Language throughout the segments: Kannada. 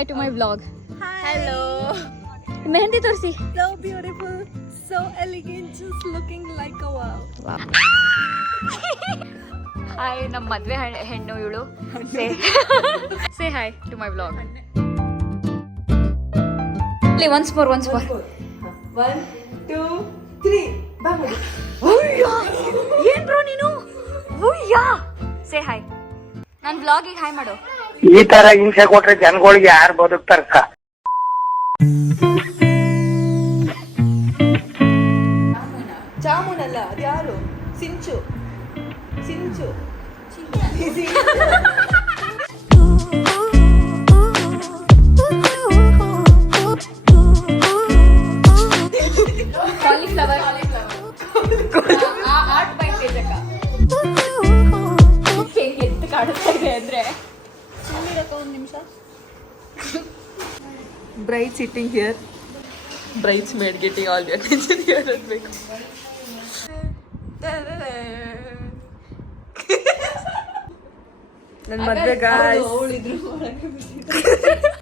hi to my vlog. Hi. Hello. Mehendi torsi. So beautiful, so elegant, just looking like a wow. Hi, ನಮ್ಮ ಮದ್ವೆ ಹೆಣ್ಣು ಇವಳು. Say hi to my vlog. Once more. 1, 2, 3. Bye. ಏನ್ ಬ್ರೋ ನೀನು? ಉಯ್ಯಾ. Say hi. ನನ್ನ vlog-ಗೆ hi ಮಾಡು. ಈ ತರ ಹಿಂಸೆ ಕೊಟ್ರೆ ಜನಗಳಿಗೆ ಯಾರು ಬದುಕ್ತಾರಕ್ಕ? ಜಾಮೂನ್ ಅಲ್ಲ, ಅದು ಯಾರು? Sinchu. Cauliflower. Art by Tejaka. ಹೆಂಗೆ ಎದ್ದು ಕಾಣಿಸ್ತಾ ಇದೆ ಅಂದ್ರೆ ಸುಮ್ಮನಿರಕ್ಕ ಒಂದು ನಿಮಿಷ. Bride sitting here. Bridesmaid getting all the attention here ಅನ್ಬೇಕು. ನನ್ನ ಮದ್ವೆ ಗಾಯ್ಸ್.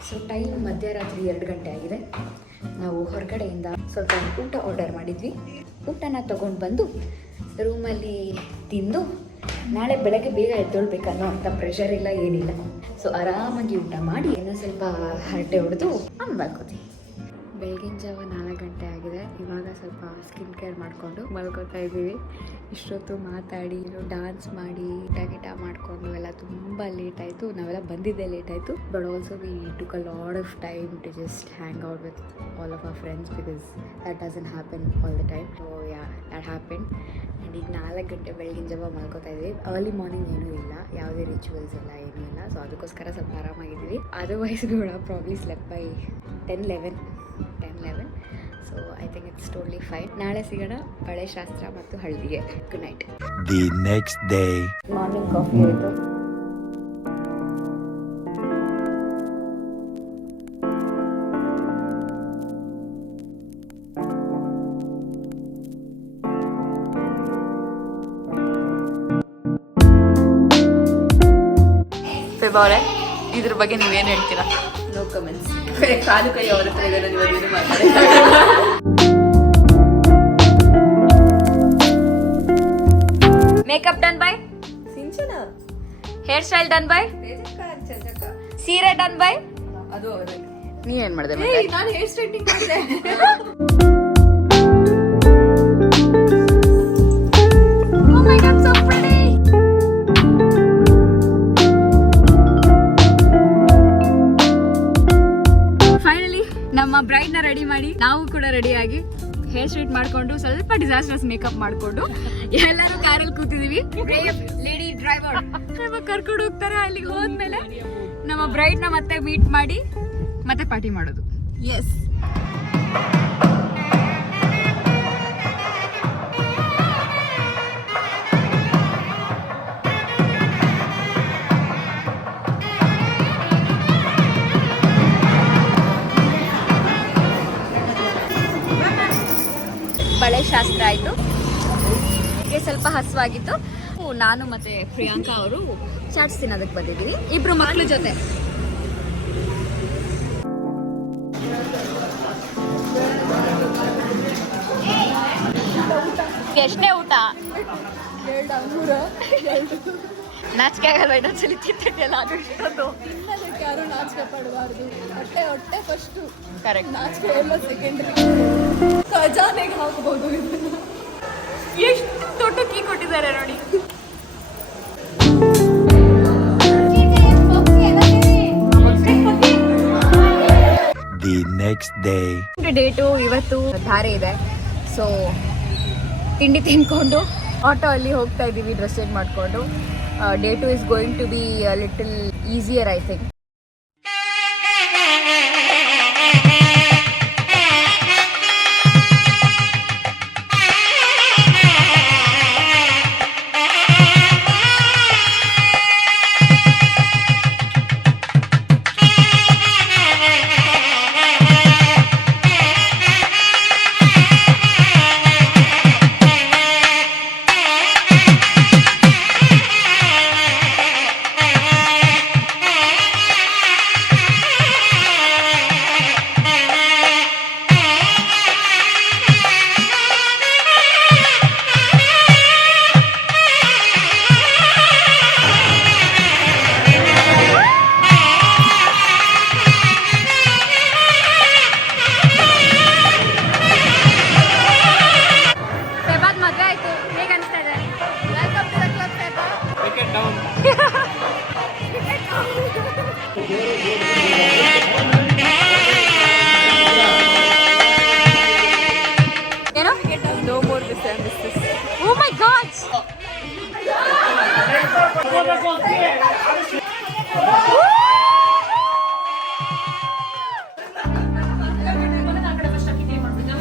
ಸೊ ಟೈಮ್ ಮಧ್ಯರಾತ್ರಿ 2 ಗಂಟೆ ಆಗಿದೆ. ನಾವು ಹೊರಗಡೆಯಿಂದ ಸ್ವಲ್ಪ ಊಟ ಆರ್ಡರ್ ಮಾಡಿದ್ವಿ. ಊಟನ ತೊಗೊಂಡು ಬಂದು ರೂಮಲ್ಲಿ ತಿಂದು ನಾಳೆ ಬೆಳಗ್ಗೆ ಬೇಗ ಎದ್ದೊಳ್ಬೇಕನ್ನೋ ಅಂತ ಪ್ರೆಷರ್ ಇಲ್ಲ, ಏನಿಲ್ಲ. ಸೊ ಆರಾಮಾಗಿ ಊಟ ಮಾಡಿ ಇನ್ನೂ ಸ್ವಲ್ಪ ಹರಟೆ ಹೊಡೆದು ಮಲ್ಕೋತೀವಿ. ಬೆಳಗಿನ ಜಾವ 4 ಗಂಟೆ ಆಗಿದೆ. ಇವಾಗ ಸ್ವಲ್ಪ ಸ್ಕಿನ್ ಕೇರ್ ಮಾಡಿಕೊಂಡು ಮಲ್ಕೋತಾ ಇದ್ದೀವಿ. ಇಷ್ಟೊತ್ತು ಮಾತಾಡಿ ಡಾನ್ಸ್ ಮಾಡಿ ಗಿಟ ಮಾಡಿಕೊಂಡು ಎಲ್ಲ ತುಂಬ ಲೇಟ್ ಆಯಿತು. ನಾವೆಲ್ಲ ಬಂದಿದ್ದೆ ಲೇಟ್ ಆಯಿತು. But also we took a lot of time to just hang out with all of our friends because that doesn't happen all the time. So yeah that happen. And ಈಗ 4 ಗಂಟೆ ಬೆಳಗಿನ ಜಾವ ಮಲ್ಕೋತಾ ಇದ್ದೀವಿ. ಅರ್ಲಿ ಮಾರ್ನಿಂಗ್ ಏನೂ ಇಲ್ಲ, ಯಾವುದೇ ರಿಚುವಲ್ಸ್ ಎಲ್ಲ ಏನೂ ಇಲ್ಲ. ಸೊ ಅದಕ್ಕೋಸ್ಕರ ಸ್ವಲ್ಪ ಆರಾಮಾಗಿದ್ದೀವಿ. ಅದರ್ವೈಸ್ ಕೂಡ probably sleep by 10-11. So I think it's totally fine. ನಾಳೆ ಸಿಗೋಣ ಬಳೆ ಶಾಸ್ತ್ರ ಮತ್ತು ಹಳದಿಗೆ. Good night. The next day. Morning coffee ಆಯಿತು. ಅವರೇ, ಇದ್ರ ಬಗ್ಗೆ ನೀವೇನು ಹೇಳ್ತೀರಾ? No comments. ಕಾಲು ಕೈ ಅವ್ರ ಹತ್ರ ಇದೆ, ನಾನು ಇವಾಗ ಮಾತಾಡಿ. Makeup done by Sinchana. Hair style done by ಸೀರೆ ಡನ್ ಬೈ. ಅದು ನೀ ಏನ್ ಮಾಡಿದೆ? ನಾನು ಹೇರ್ ಸ್ಟ್ರೈಟ್ನಿಂಗ್ ಮಾಡಿದೆ. ನಮ್ಮ ಬ್ರೈಡ್ ನ ರೆಡಿ ಮಾಡಿ ನಾವು ಕೂಡ ರೆಡಿ ಆಗಿ ಹೇರ್ ಸ್ಟ್ರೈಟ್ ಮಾಡ್ಕೊಂಡು ಸ್ವಲ್ಪ ಡಿಸಾಸ್ಟರ್ಸ್ ಮೇಕಪ್ ಮಾಡ್ಕೊಂಡು ಎಲ್ಲರೂ ಕಾರಲ್ಲಿ ಕೂತಿದೀವಿ. ಲೇಡಿ ಡ್ರೈವರ್ ಕರ್ಕೊಂಡು ಹೋಗ್ತಾರೆ. ಅಲ್ಲಿಗೆ ಹೋದ್ಮೇಲೆ ನಮ್ಮ ಬ್ರೈಡ್ ನ ಮತ್ತೆ ಮೀಟ್ ಮಾಡಿ ಮತ್ತೆ ಪಾರ್ಟಿ ಮಾಡೋದು. ಎಸ್. ಬಳೆ ಶಾಸ್ತ್ರ ಆಯಿತು. ಹೀಗೆ ಸ್ವಲ್ಪ ಹಸುವಾಗಿತ್ತು. ನಾನು ಮತ್ತೆ ಪ್ರಿಯಾಂಕಾ ಅವರು ಚಾಟ್ಸ್ ತಿನ್ನೋದಕ್ಕೆ ಬಂದಿದ್ದೀವಿ, ಇಬ್ರು ಮಕ್ಕಳ ಜೊತೆ. ಎಷ್ಟೇ ಊಟ? ನಾಚಿಕೆ ಆಗಲ್ಲ? ಇನ್ನೊಂದ್ಸಲಿ ತಿಂತಿದ್ದೆಲ್ಲ ಅದು ಇಷ್ಟೊಂದು. ಯಾರು ನಾಚಿಕೆ ಪಡಬಾರ್ದು. ಹೊಟ್ಟೆ ಫಸ್ಟು. ಕರೆಕ್ಟ್. ನಾಚಿಕೆ ಎಲ್ಲ ಸೆಕೆಂಡ್ರಿ. ಖಜಾನೆಗೆ ಹಾಕಬಹುದು ಇದನ್ನ. ಎಷ್ಟು ದೊಡ್ಡ ಕೀ ಕೊಟ್ಟಿದ್ದಾರೆ ನೋಡಿ. The next day. ಡೇಟು ಇವತ್ತು ಧಾರೆ ಇದೆ. ಸೊ ತಿಂಡಿ ತಿನ್ಕೊಂಡು ಆಟೋ ಅಲ್ಲಿ ಹೋಗ್ತಾ ಇದ್ದೀವಿ ಡ್ರೆಸ್ ಚೇಂಜ್ ಮಾಡಿಕೊಂಡು. Day 2 is going to be a little easier, I think.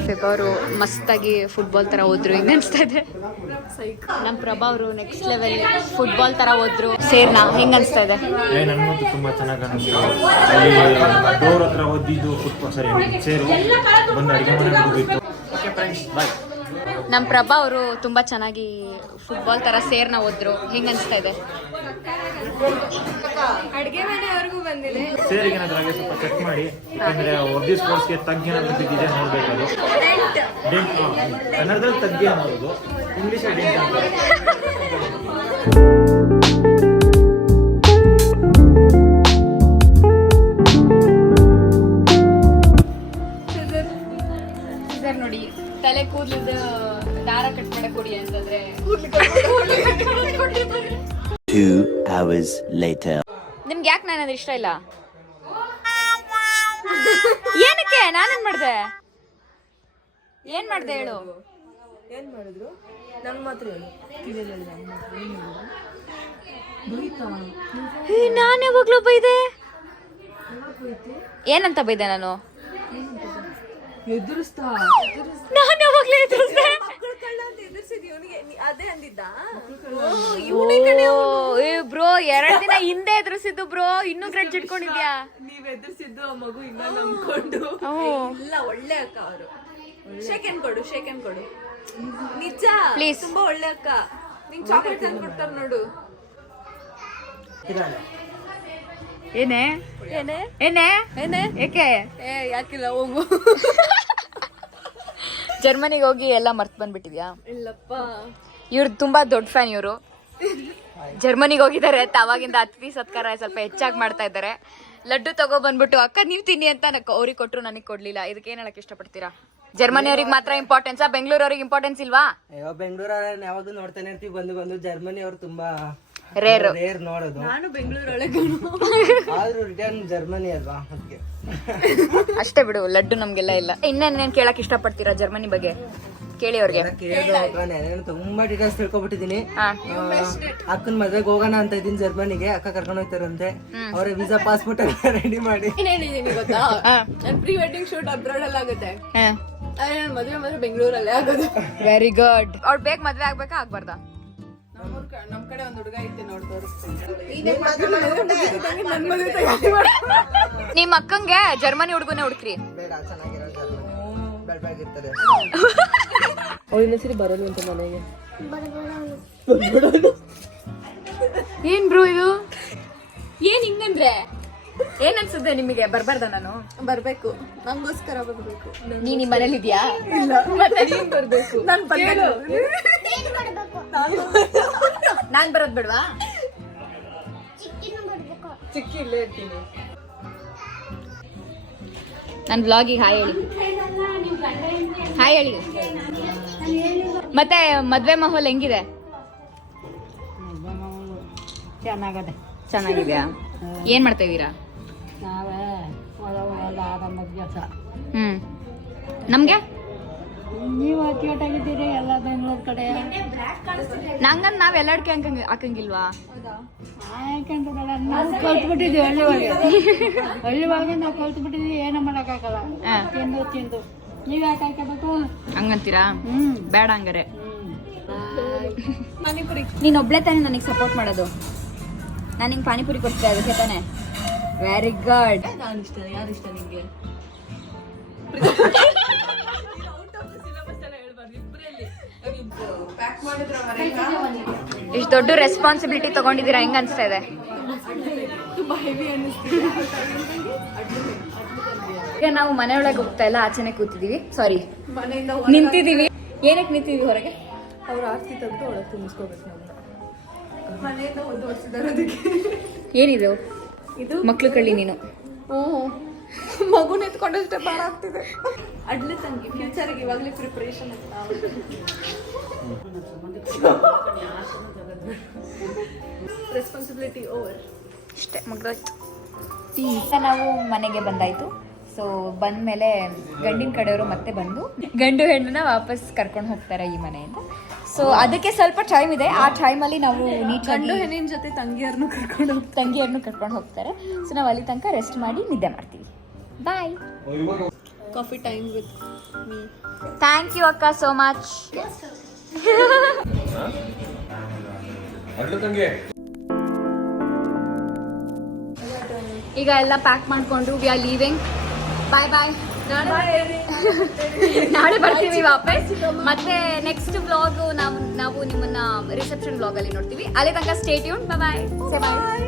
ಫೆಬಾ ಅವರು ಮಸ್ತಾಗಿ ಫುಟ್ಬಾಲ್ ಥರ ಹೋದ್ರು ಹಿಂಗೆ ಅನಿಸ್ತಾ ಇದೆ. ನಮ್ಮ ಪ್ರಭಾ ಅವರು ನೆಕ್ಸ್ಟ್ ಲೆವೆಲ್ ಫುಟ್ಬಾಲ್ ಥರ ಹೋದ್ರು. ಸೇರ್ನಾ ಹೆಂಗೆ ಅನಿಸ್ತಾ ಇದೆ? ನನಗಂತೂ ತುಂಬ ಚೆನ್ನಾಗಿ ಅನ್ನಿಸ್ತು. ಅಲ್ಲಿ ಡೋರ್ ಹತ್ರ ಓದಿದ್ದು ಫುಟ್ಬಾಲ್ ಸೇರು ಬಂದು ಅಡುಗೆ ಮಾಡೋದು. ಓಕೆ ಫ್ರೆಂಡ್ಸ್, ಬಾಯ್. ನಮ್ಮ ಪ್ರಭಾ ಅವರು ತುಂಬ ಚೆನ್ನಾಗಿ ಫುಟ್ಬಾಲ್ ಥರ ಸೇರ್ನ ಹೋದ್ರು. ಹೆಂಗೆ ಅನಿಸ್ತಾ ಇದೆ? ಅಡುಗೆ ಮನೆವರೆಗೂ ಬಂದಿದೆ. ಸೇರಿಗೆ ಅದ್ರಾಗೆ ಸ್ವಲ್ಪ ಚೆಕ್ ಮಾಡಿ, ಯಾಕಂದರೆ ಒದ್ದಿ ಸ್ಪೋರ್ಟ್ಸ್ಗೆ ತಗ್ಗಿ ಅನ್ನೋದು ಬಿದ್ದಿದೆ ನೋಡಬೇಕದು. ಡೆಂಟ್ ಕನ್ನಡದಲ್ಲಿ ತಗ್ಗಿ ಅನ್ನೋದು, ಇಂಗ್ಲೀಷಲ್ಲಿ ಡೆಂಟ್ ಅಂತಾರೆ. ಸರ್ ನೋಡಿ, ತಲೆ ಕೂದಲಿದ್ದ ದಾರ ಕಟ್ ಮಾಡಕ್ ಕೊಡಿ ಅಂತಂದ್ರೆ 2 hours later. ನಿಮ್ಗೆ ಯಾಕೆ ನಾನು ಇಷ್ಟ ಇಲ್ಲ? ಏನಕ್ಕೆ? ನಾನೇನ್ ಮಾಡ್ದೆ? ಏನ್ ಮಾಡ್ದೆ ಹೇಳು? ಏನ್ ಮಾಡಿದ್ರು? ನನ್ ಮಾತ್ರ ಹೇಳು. ನಾನು ಯಾವಾಗ್ಲೂ ಬೈದೆ. ಏನಂತ ಬೈದೆ ನಾನು? ಎದುರಿಸ್ತಾ ನಾನು ಯಾವಾಗ್ಲೂ ಎದುರಿಸ್ದೆ. ಅದೇ ಅಂದಿದ್ದ. ಬ್ರೋ 2 ದಿನ ಹಿಂದೆ ಎದುರಿಸಿದ್ದು ಬ್ರೋ. ಇನ್ನೂ ಗ್ರೆಡ್ ಇಟ್ಕೊಂಡಿದ್ಯಾ? ನೀವ್ ಎದುರಿಸಿದ್ದು ಆ ಮಗು ಇನ್ನ ನಂಬ್ಕೊಂಡು. ಇಲ್ಲ, ಒಳ್ಳೆ ಅಕ್ಕ ಅವರು. ಶೇಕನ್ ಕೊಡು, ಶೇಕನ್ ಕೊಡು. ನಿಜ, ಪ್ಲೀಸ್. ತುಂಬಾ ಒಳ್ಳೆ ಅಕ್ಕ. ನಿಂಗ್ ಚಾಕ್ಲೇಟ್ ತಂದು ಕೊಡ್ತಾರ ನೋಡು. ಏನೇ ಏನೇ ಏನೇ ಏನೇ ಏಕೆ? ಯಾಕಿಲ್ಲ, ಹೋಗು. ಜರ್ಮನಿಗೆ ಹೋಗಿ ಎಲ್ಲ ಮರ್ತ್ ಬಂದ್ಬಿಟ್ಟಿದ್ಯಾ? ಇಲ್ಲಪ್ಪ, ಇವ್ರು ತುಂಬಾ ದೊಡ್ಡ ಫ್ಯಾನ್. ಇವರು ಜರ್ಮನಿಗೆ ಹೋಗಿದ್ದಾರೆ, ಅವಾಗಿಂದ ಅತಿಥಿ ಸತ್ಕಾರ ಸ್ವಲ್ಪ ಹೆಚ್ಚಾಗಿ ಮಾಡ್ತಾ ಇದ್ದಾರೆ. ಲಡ್ಡು ತಗೋ ಬಂದ್ಬಿಟ್ಟು ಅಕ್ಕ ನೀವ್ ತಿನ್ನಿ ಅಂತ ಅವ್ರಿಗೆ ಕೊಟ್ರು, ನನಗೆ ಕೊಡ್ಲಿಲ್ಲ. ಇದಕ್ಕೆ ಏನ್ ಹೇಳಕ್ ಇಷ್ಟಪಡ್ತೀರಾ? ಜರ್ಮನಿ ಅವ್ರಿಗೆ ಮಾತ್ರ ಇಂಪಾರ್ಟೆನ್ಸ್, ಬೆಂಗಳೂರು ಅವ್ರಿಗೆ ಇಂಪಾರ್ಟೆನ್ಸ್ ಇಲ್ವಾ? ಅಯ್ಯೋ, ಬೆಂಗಳೂರವ್ರ ಯಾವಾಗೂ ನೋಡ್ತಾನೆ ಇರ್ತೀವಿ ಬಂದು. ಜರ್ಮನಿ ಅವ್ರು ತುಂಬಾ ರೇರ್ ನೋಡೋದು. ನಾನು ಬೆಂಗಳೂರೊಳಗೆ. ಆದ್ರೂ ರಿಟರ್ನ್ ಜರ್ಮನಿ ಅಲ್ವಾ, ಅದಕ್ಕೆ ಅಷ್ಟೇ ಬಿಡು. ಲಡ್ಡು ನಮ್ಗೆಲ್ಲ ಇಲ್ಲ. ಇನ್ನೇನ್ ಕೇಳಕ್ ಇಷ್ಟಪಡ್ತೀರಾ ಜರ್ಮನಿ ಬಗ್ಗೆ? ಕೇಳಿ ಅವ್ರಿಗೆ. ನಾನು ತುಂಬಾ ಡೀಟೇಲ್ಸ್ ತಿಳ್ಕೊಬಿಟ್ಟಿದೀನಿ. ಅಕ್ಕನ ಮದ್ವೆಗೆ ಹೋಗೋಣ ಅಂತ ಇದೀನಿ ಜರ್ಮನಿಗೆ. ಅಕ್ಕ ಕರ್ಕೊಂಡು ಹೋಗ್ತಾರಂತೆ. ಅವ್ರ ವೀಸಾ ಪಾಸ್ಪೋರ್ಟ್ ಎಲ್ಲ ರೆಡಿ ಮಾಡಿ. ಏನೇನಿದೀನಿ ಗೊತ್ತಾ? ನನ್ ಪ್ರೀ ವೆಡ್ಡಿಂಗ್ ಶೂಟ್ ಅಬ್ರಾಡ್ ಅಲ್ಲಿ ಆಗುತ್ತೆ. ನನ್ ಮದ್ವೆ ಮಾತ್ರ ಬೆಂಗಳೂರಲ್ಲೇ ಆಗೋದು. Very good. ಅವ್ರು ಬೇಗ ಮದ್ವೆ ಆಗ್ಬೇಕಾ ಆಗ್ಬಾರ್ದಾ? ನಮ್ ಕಡೆ ಒಂದ್ ಹುಡುಗ ಐತೆ, ನೋಡಿ ತೋರಿಸ್ತೀನಿ. ನಿಮ್ ಅಕ್ಕಂಗೆ ಜರ್ಮನಿ ಹುಡುಗನೇ ಹುಡುಕ್ರಿ. ಬೇಡ, ಚೆನ್ನಾಗಿರೋ ಜರ್ಮನಿ ಬೆಳ್ಬಾಗಿರ್ತಾರೆ. ಇನ್ನೊಂದ್ಸರಿ ಬರೋದು ಅಂತ ಮನೆಗೆ. ಏನ್ ಬ್ರೋ ಇದು? ಏನ್ ಹಿಂಗಂದ್ರೆ ಏನ್ ಅನ್ಸುತ್ತೆ ನಿಮಗೆ? ಬರ್ಬಾರ್ದ ನಾನು? ಬರ್ಬೇಕು, ನಂಗೋಸ್ಕರ ಬರ್ಬೇಕು. ನೀ ನಿಮ್ ಮನೇಲಿ ಇದ್ಯಾ? ಇಲ್ಲ, ಮತ್ತೆ ನೀನ್ ಬರ್ಬೇಕು. ನಾನ್ ಬರೋದ್ ಬಿಡ್ವಾ? ಚಿಕ್ಕಿ ಇಲ್ಲೇ ಇರ್ತೀನಿ. ನನ್ ಬ್ಲಾಗಿಗೆ ಹಾಯ್ ಹೇಳಿ. ಹಾಯ್ ಹೇಳಿ. ಮತ್ತೆ ಮದ್ವೆ ಮಾಹೋಲ್ ಹೆಂಗಿದೆ? ಚೆನ್ನಾಗಿದ್ಯಾ? ಏನ್ ಮಾಡ್ತಾ ಇದೀರಾ? ನಮ್ಗೆ ನೀವು ಅಚ್ಚುಕಟ್ಟಾಗಿದ್ದೀರಿ ಎಲ್ಲ ಬೆಂಗಳೂರು ಕಡೆ. ನಂಗಂದ್ ನಾವ್ ಎಲ್ಲ ಅಡ್ಕೆ ಹಾಕಂಗಿಲ್ವಾ? ಯಾಕಂದ್ರೆ ನಾವು ಕಲ್ತ್ಬಿಟ್ಟಿದ್ವಿ ಹಳ್ಳಿ ಒಳಗೆ. ಹಳ್ಳಿ ಒಳಗೆ ನಾವು ಕಲ್ತ್ಬಿಟ್ಟಿದ್ವಿ, ಏನು ಮಾಡೋಕ್ಕಾಗಲ್ಲ. ತಿಂದು ನೀವ್ ಯಾಕೆ ಹಾಕಬೇಕು ಹಂಗಂತೀರಾ? ಬೇಡ ಹಂಗಾರೆ. ನೀನ್ ಒಬ್ಳೆ ತಾನೇ ನನಗೆ ಸಪೋರ್ಟ್ ಮಾಡೋದು. ನಾನು ನಿಂಗೆ ಪಾನಿಪುರಿ ಕೊಡ್ತೀಯ, ಅದಕ್ಕೆ ತಾನೆ? Very good. ನಾನು ಇಷ್ಟ. ಯಾರು ಇಷ್ಟ ನಿಂಗೆ? ಇಷ್ಟು ದೊಡ್ಡ ರೆಸ್ಪಾನ್ಸಿಬಿಲಿಟಿ ತಗೊಂಡಿದ್ದೀರಾ, ಹೆಂಗ ಅನ್ಸ್ತಾ ಇದೆ? ಈಗ ನಾವು ಮನೆಯೊಳಗೆ ಹೋಗ್ತಾ ಇಲ್ಲ, ಆಚೆನೆ ಕೂತಿದೀವಿ. ಸಾರಿ, ಮನೆಯಿಂದ ನಿಂತಿದೀವಿ. ಏನಕ್ಕೆ ನಿಂತಿದೀವಿ ಹೊರಗೆ? ಅವ್ರ ಆಸ್ತಿ ತೆಗೆದು ಒಳಗೆ ತುಂಬಿಸ್ಕೋಬೇಕು. ಮನೆಯಿಂದ ಒಂದು ವರ್ಷದಾರೆ ಅದಕ್ಕೆ. ಏನಿದು? ಇದು ಮಕ್ಳು ಕಳ್ಳಿ ನೀನು. ಮಗುನ ಎತ್ಕೊಂಡಷ್ಟೇ ಭಾರ ಆಗ್ತಿದೆ. ಅಡ್ಲೆ ತಂಗಿ ಫ್ಯೂಚರ್ಗೆ ಇವಾಗಲೇ ಪ್ರಿಪರೇಷನ್ ಅಂತ. Responsibility over. ಅಷ್ಟೇ, ಮುಗ್ದೋಯ್ತು. ಈಗ ನಾವು ಮನೆಗೆ ಬಂದಾಯ್ತು. ಸೊ ಬಂದಮೇಲೆ ಗಂಡಿನ ಕಡೆಯವರು ಮತ್ತೆ ಬಂದು ಗಂಡು ಹೆಣ್ಣನ್ನ ವಾಪಸ್ ಕರ್ಕೊಂಡು ಹೋಗ್ತಾರೆ ಈ ಮನೆಯಿಂದ. ಸೊ ಅದಕ್ಕೆ ಸ್ವಲ್ಪ ಟೈಮ್ ಇದೆ. ಆ ಟೈಮಲ್ಲಿ ನಾವು ಗಂಡು ಹೆಣ್ಣಿನ ಜೊತೆ ತಂಗಿಯರನ್ನು ಕರ್ಕೊಂಡು ಹೋಗ್ತಾರೆ. ಸೊ ನಾವು ಅಲ್ಲಿ ತನಕ ರೆಸ್ಟ್ ಮಾಡಿ ನಿದ್ದೆ ಮಾಡ್ತೀವಿ. Bye. Coffee time with me. Thank you ಅಕ್ಕ ಸೋ ಮಚ್. ಈಗ ಎಲ್ಲ ಪ್ಯಾಕ್ ಮಾಡ್ಕೊಂಡು we are leaving. Bye bye. ನಾಳೆ ಬರ್ತೀವಿ ವಾಪಸ್. ಮತ್ತೆ ನೆಕ್ಸ್ಟ್ ವ್ಲಾಗ್ ನಾವು ನಿಮ್ಮನ್ನ ರಿಸೆಪ್ಷನ್ ವ್ಲಾಗ್ ಅಲ್ಲಿ ನೋಡ್ತೀವಿ. ಅಲ್ಲಿ ತನಕ ಸ್ಟೇ ಟ್ಯೂನ್. ಬಾಯ್ ಬಾಯ್.